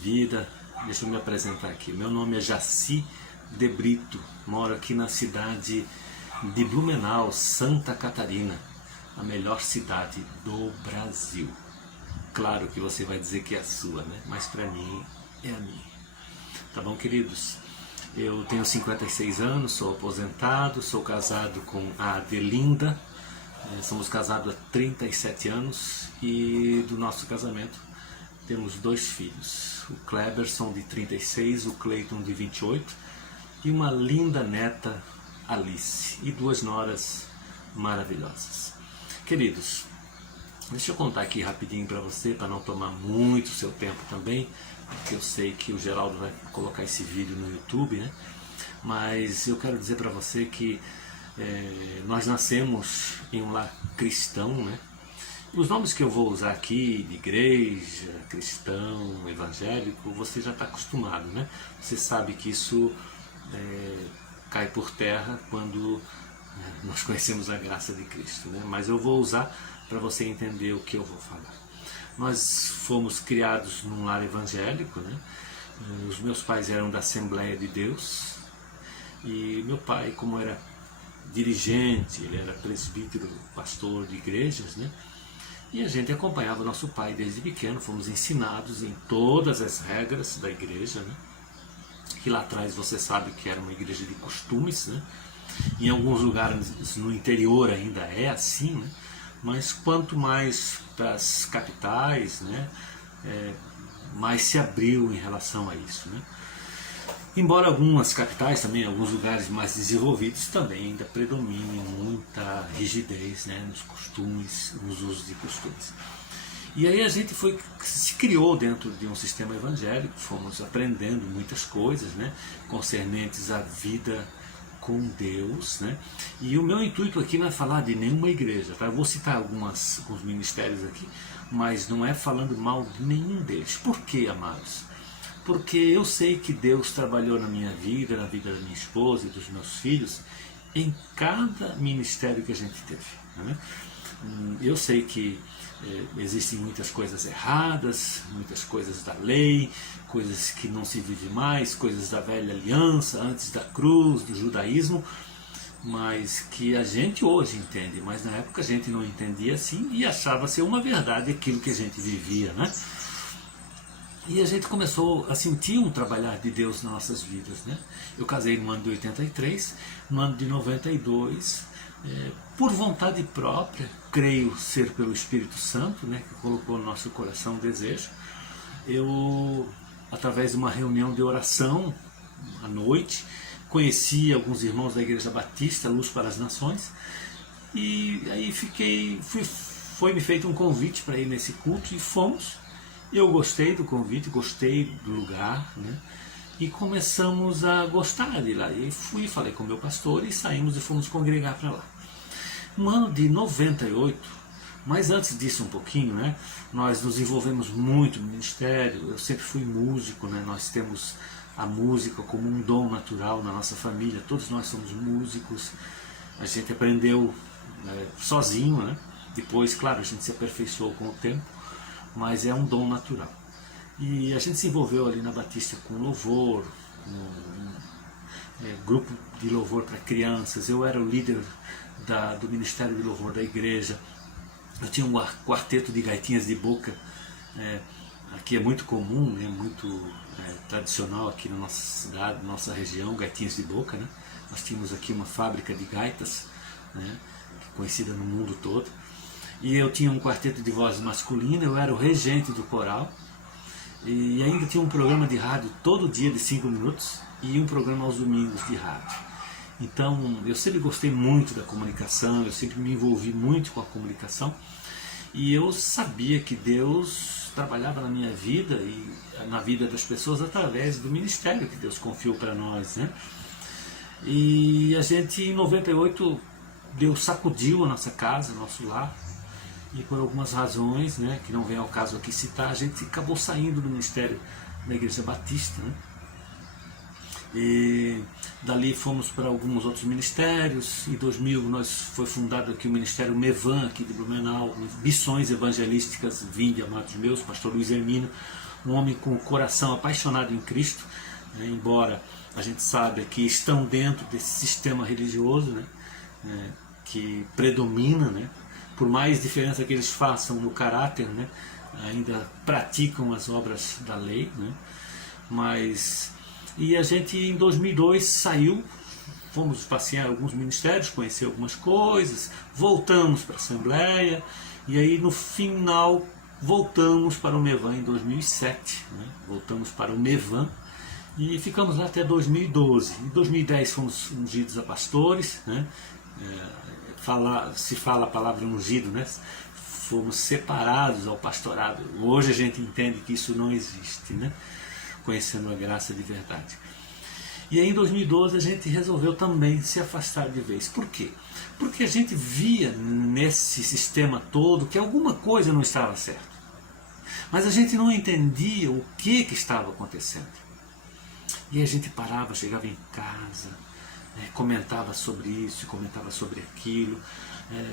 vida. Deixa eu me apresentar aqui. Meu nome é Jaci de Brito, moro aqui na cidade de Blumenau, Santa Catarina, a melhor cidade do Brasil. Claro que você vai dizer que é a sua, né? Mas para mim é a minha. Tá bom, queridos? Eu tenho 56 anos, sou aposentado, sou casado com a Adelinda. Somos casados há 37 anos e do nosso casamento temos 2 filhos, o Kleberson de 36, o Cleiton de 28 e uma linda neta, Alice, e 2 noras maravilhosas. Queridos, deixa eu contar aqui rapidinho para você, para não tomar muito seu tempo também, porque eu sei que o Geraldo vai colocar esse vídeo no YouTube, né? Mas eu quero dizer para você que nós nascemos em um lar cristão, né? Os nomes que eu vou usar aqui, de igreja, cristão, evangélico, você já está acostumado, né? Você sabe que isso cai por terra quando nós conhecemos a graça de Cristo, né? Mas eu vou usar para você entender o que eu vou falar. Nós fomos criados num lar evangélico, né? Os meus pais eram da Assembleia de Deus e meu pai, como era dirigente, ele era presbítero, pastor de igrejas, né? E a gente acompanhava o nosso pai desde pequeno, fomos ensinados em todas as regras da igreja, né? Que lá atrás você sabe que era uma igreja de costumes, né? Em alguns lugares no interior ainda é assim, né? Mas quanto mais para as capitais, né? Mais se abriu em relação a isso, né? Embora algumas capitais também, alguns lugares mais desenvolvidos também ainda predomine muita rigidez, né, nos costumes, nos usos de costumes. E aí a gente se criou dentro de um sistema evangélico, fomos aprendendo muitas coisas, né, concernentes à vida com Deus, né? E o meu intuito aqui não é falar de nenhuma igreja, tá? Eu vou citar alguns ministérios aqui, mas não é falando mal de nenhum deles. Por quê, amados? Porque eu sei que Deus trabalhou na minha vida, na vida da minha esposa e dos meus filhos, em cada ministério que a gente teve, né? Eu sei que existem muitas coisas erradas, muitas coisas da lei, coisas que não se vive mais, coisas da velha aliança, antes da cruz, do judaísmo, mas que a gente hoje entende, mas na época a gente não entendia assim e achava ser uma verdade aquilo que a gente vivia, né? E a gente começou a sentir um trabalhar de Deus nas nossas vidas, né? Eu casei no ano de 83, no ano de 92, por vontade própria, creio ser pelo Espírito Santo, né, que colocou no nosso coração o desejo. Eu, através de uma reunião de oração à noite, conheci alguns irmãos da Igreja Batista, Luz para as Nações, e aí foi-me feito um convite para ir nesse culto e fomos. Eu gostei do convite, gostei do lugar, né? E começamos a gostar de lá. E falei com o meu pastor e saímos e fomos congregar para lá. No ano de 98, mas antes disso um pouquinho, né? Nós nos envolvemos muito no ministério. Eu sempre fui músico, né? Nós temos a música como um dom natural na nossa família. Todos nós somos músicos. A gente aprendeu sozinho, né? Depois, claro, a gente se aperfeiçoou com o tempo, mas é um dom natural. E a gente se envolveu ali na Batista com louvor, grupo de louvor para crianças. Eu era o líder do Ministério de Louvor da igreja. Eu tinha um quarteto de gaitinhas de boca, aqui é muito comum, né, muito tradicional aqui na nossa cidade, na nossa região, gaitinhas de boca, né? Nós tínhamos aqui uma fábrica de gaitas, né, conhecida no mundo todo. E eu tinha um quarteto de voz masculina, eu era o regente do coral, e ainda tinha um programa de rádio todo dia de 5 minutos, e um programa aos domingos de rádio. Então, eu sempre gostei muito da comunicação, eu sempre me envolvi muito com a comunicação, e eu sabia que Deus trabalhava na minha vida e na vida das pessoas através do ministério que Deus confiou para nós, né? E a gente, em 98, Deus sacudiu a nossa casa, nosso lar, e por algumas razões, né, que não vem ao caso aqui citar, a gente acabou saindo do ministério da Igreja Batista, né? E Dali fomos para alguns outros ministérios. Em 2000 foi fundado aqui o Ministério Mevan, aqui de Blumenau, Missões Evangelísticas Vinde, amados meus, pastor Luiz Hermínio, um homem com o coração apaixonado em Cristo, né, embora a gente saiba que estão dentro desse sistema religioso, né, que predomina, né, por mais diferença que eles façam no caráter, né, ainda praticam as obras da lei, né, e a gente em 2002 saiu, fomos passear em alguns ministérios, conhecer algumas coisas, voltamos para a Assembleia, e aí no final voltamos para o Mevan em 2007, né? Voltamos para o Mevan e ficamos lá até 2012. Em 2010 fomos ungidos a pastores, né? Se fala a palavra ungido, né? Fomos separados ao pastorado. Hoje a gente entende que isso não existe, né? Conhecendo a graça de verdade. E aí em 2012 a gente resolveu também se afastar de vez. Por quê? Porque a gente via nesse sistema todo que alguma coisa não estava certa. Mas a gente não entendia o que estava acontecendo. E a gente parava, chegava em casa, comentava sobre isso, comentava sobre aquilo.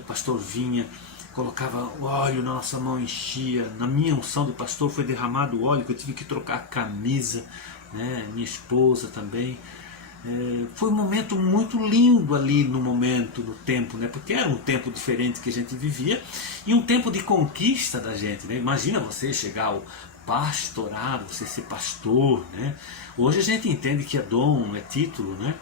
O pastor vinha, colocava óleo na nossa mão, enchia. Na minha unção do pastor foi derramado óleo, que eu tive que trocar a camisa, né? Minha esposa também. Foi um momento muito lindo ali no momento, no tempo, né? Porque era um tempo diferente que a gente vivia e um tempo de conquista da gente, né? Imagina você chegar ao pastorado, você ser pastor, né? Hoje a gente entende que é dom, é título, né?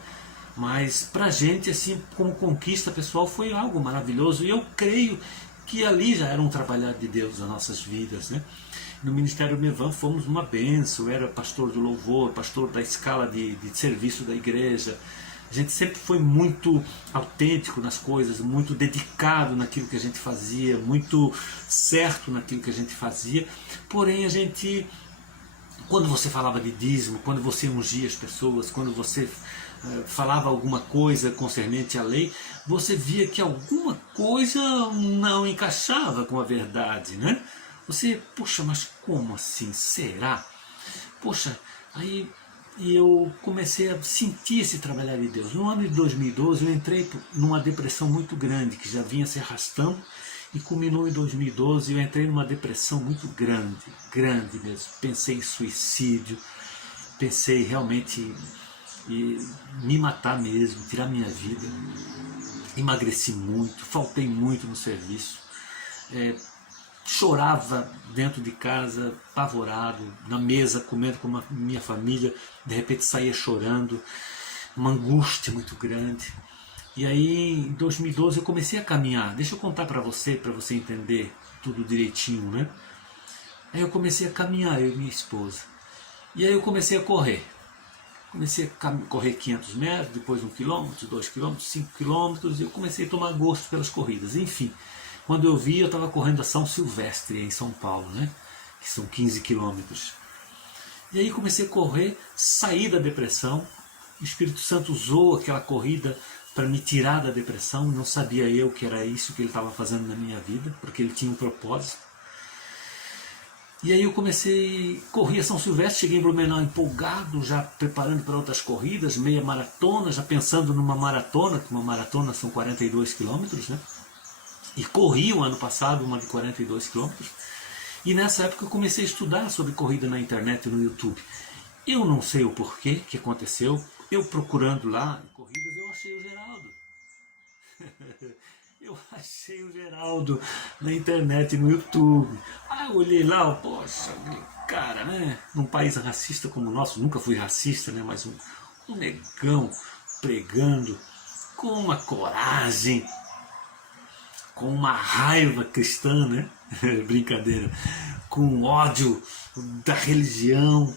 Mas pra gente, assim, como conquista pessoal, foi algo maravilhoso, e eu creio que ali já era um trabalhar de Deus nas nossas vidas, né? No Ministério Mevan fomos uma bênção, eu era pastor do louvor, pastor da escala de serviço da igreja. A gente sempre foi muito autêntico nas coisas, muito dedicado naquilo que a gente fazia, muito certo naquilo que a gente fazia. Porém a gente, quando você falava de dízimo, quando você ungia as pessoas, quando você falava alguma coisa concernente à lei, você via que alguma coisa não encaixava com a verdade, né? Você, poxa, mas como assim? Será? Poxa, aí eu comecei a sentir esse trabalhar de Deus. No ano de 2012 eu entrei numa depressão muito grande, que já vinha se arrastando, e culminou em 2012, eu entrei numa depressão muito grande, grande mesmo. Pensei em suicídio, pensei realmente em me matar mesmo, tirar minha vida. Emagreci muito, faltei muito no serviço. Chorava dentro de casa, apavorado, na mesa, comendo com a minha família, de repente saía chorando, uma angústia muito grande. E aí em 2012 eu comecei a caminhar. Deixa eu contar para você entender tudo direitinho, né? Aí eu comecei a caminhar, eu e minha esposa. E aí eu comecei a correr. Comecei a correr 500 metros, depois 1 quilômetro, 2 quilômetros, 5 quilômetros, e eu comecei a tomar gosto pelas corridas, enfim. Quando eu vi, eu estava correndo a São Silvestre, em São Paulo, né? Que são 15 quilômetros. E aí comecei a correr, saí da depressão. O Espírito Santo usou aquela corrida para me tirar da depressão. Não sabia eu que era isso que ele estava fazendo na minha vida, porque ele tinha um propósito. E aí eu comecei, corri a São Silvestre, cheguei em Blumenau empolgado, já preparando para outras corridas, meia maratona, já pensando numa maratona, que uma maratona são 42 quilômetros, né? E corri o ano passado uma de 42 quilômetros. E nessa época eu comecei a estudar sobre corrida na internet e no YouTube. Eu não sei o porquê que aconteceu. Eu procurando lá corridas, eu achei o Geraldo. Eu achei o Geraldo na internet e no YouTube. Aí eu olhei lá, poxa, cara, né? Num país racista como o nosso, nunca fui racista, né? Mas um negão pregando com uma coragem, com uma raiva cristã, né? Brincadeira, com ódio da religião,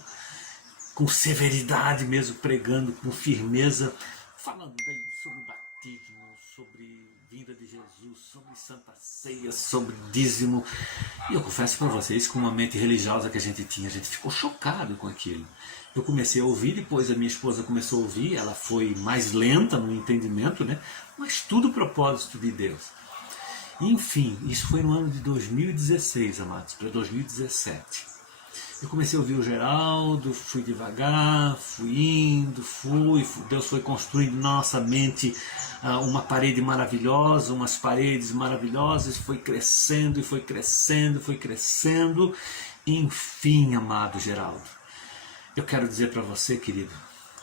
com severidade mesmo, pregando com firmeza, falando sobre batismo, sobre vinda de Jesus, sobre Santa Ceia, sobre dízimo. E eu confesso para vocês, com uma mente religiosa que a gente tinha, a gente ficou chocado com aquilo. Eu comecei a ouvir, depois a minha esposa começou a ouvir, ela foi mais lenta no entendimento, né? Mas tudo propósito de Deus. Enfim, isso foi no ano de 2016, amados, para 2017. Eu comecei a ouvir o Geraldo, fui devagar, fui indo, Deus foi construindo na nossa mente uma parede maravilhosa, umas paredes maravilhosas, foi crescendo e foi crescendo, foi crescendo. Enfim, amado Geraldo, eu quero dizer para você, querido,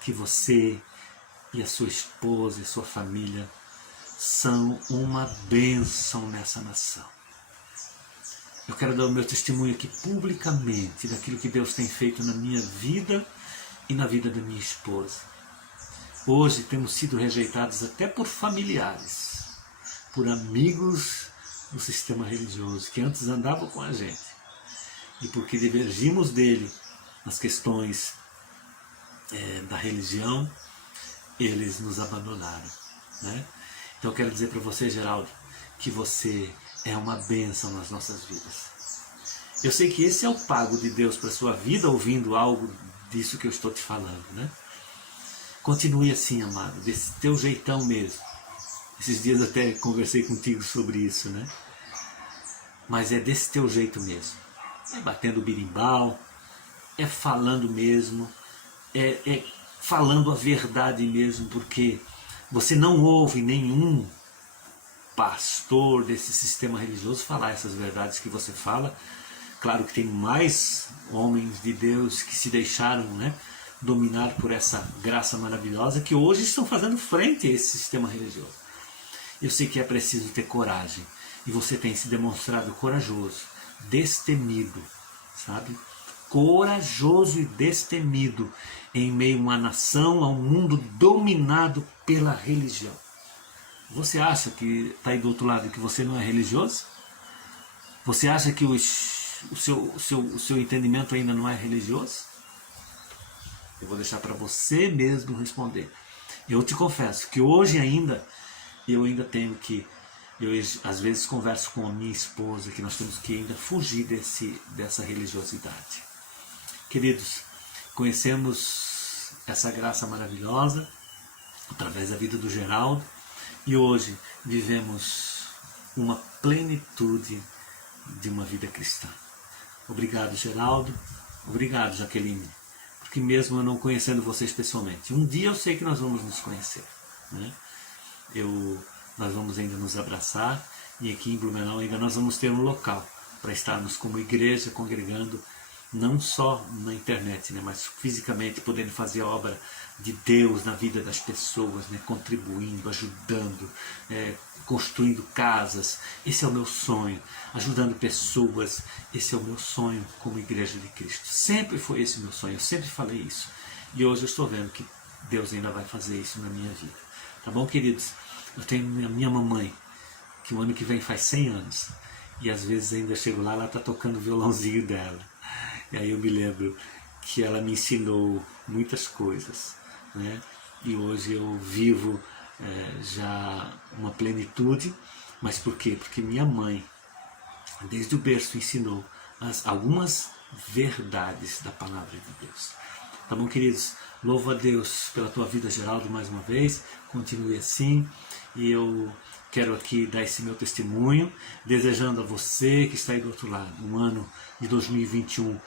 que você e a sua esposa e sua família são uma bênção nessa nação. Eu quero dar o meu testemunho aqui publicamente daquilo que Deus tem feito na minha vida e na vida da minha esposa. Hoje temos sido rejeitados até por familiares, por amigos do sistema religioso que antes andavam com a gente. E porque divergimos dele nas questões da religião, eles nos abandonaram, né? Então eu quero dizer para você, Geraldo, que você é uma bênção nas nossas vidas. Eu sei que esse é o pago de Deus para a sua vida, ouvindo algo disso que eu estou te falando, né? Continue assim, amado, desse teu jeitão mesmo. Esses dias até conversei contigo sobre isso, né? Mas é desse teu jeito mesmo. É batendo birimbau, é falando mesmo, é falando a verdade mesmo, porque você não ouve nenhum pastor desse sistema religioso falar essas verdades que você fala. Claro que tem mais homens de Deus que se deixaram, né, dominar por essa graça maravilhosa, que hoje estão fazendo frente a esse sistema religioso. Eu sei que é preciso ter coragem, e você tem se demonstrado corajoso, destemido, sabe? Corajoso e destemido em meio a uma nação, a um mundo dominado pela religião. Você acha que está aí do outro lado que você não é religioso? Você acha que o seu entendimento ainda não é religioso? Eu vou deixar para você mesmo responder. Eu te confesso que hoje ainda, eu ainda tenho que, eu às vezes converso com a minha esposa que nós temos que ainda fugir dessa religiosidade. Queridos, conhecemos essa graça maravilhosa através da vida do Geraldo, e hoje vivemos uma plenitude de uma vida cristã. Obrigado, Geraldo. Obrigado, Jaqueline. Porque mesmo eu não conhecendo vocês pessoalmente, um dia eu sei que nós vamos nos conhecer, né? Nós vamos ainda nos abraçar, e aqui em Blumenau ainda nós vamos ter um local para estarmos como igreja congregando, não só na internet, né, mas fisicamente podendo fazer a obra de Deus na vida das pessoas, né, contribuindo, ajudando, construindo casas. Esse é o meu sonho, ajudando pessoas. Esse é o meu sonho como igreja de Cristo. Sempre foi esse o meu sonho, eu sempre falei isso, e hoje eu estou vendo que Deus ainda vai fazer isso na minha vida. Tá bom, queridos? Eu tenho a minha mamãe, que o ano que vem faz 100 anos, e às vezes ainda chego lá, ela está tocando o violãozinho dela. E aí eu me lembro que ela me ensinou muitas coisas, né? E hoje eu vivo já uma plenitude. Mas por quê? Porque minha mãe, desde o berço, ensinou algumas verdades da palavra de Deus. Tá bom, queridos? Louvo a Deus pela tua vida, Geraldo, mais uma vez. Continue assim. E eu quero aqui dar esse meu testemunho, desejando a você que está aí do outro lado, um ano de 2021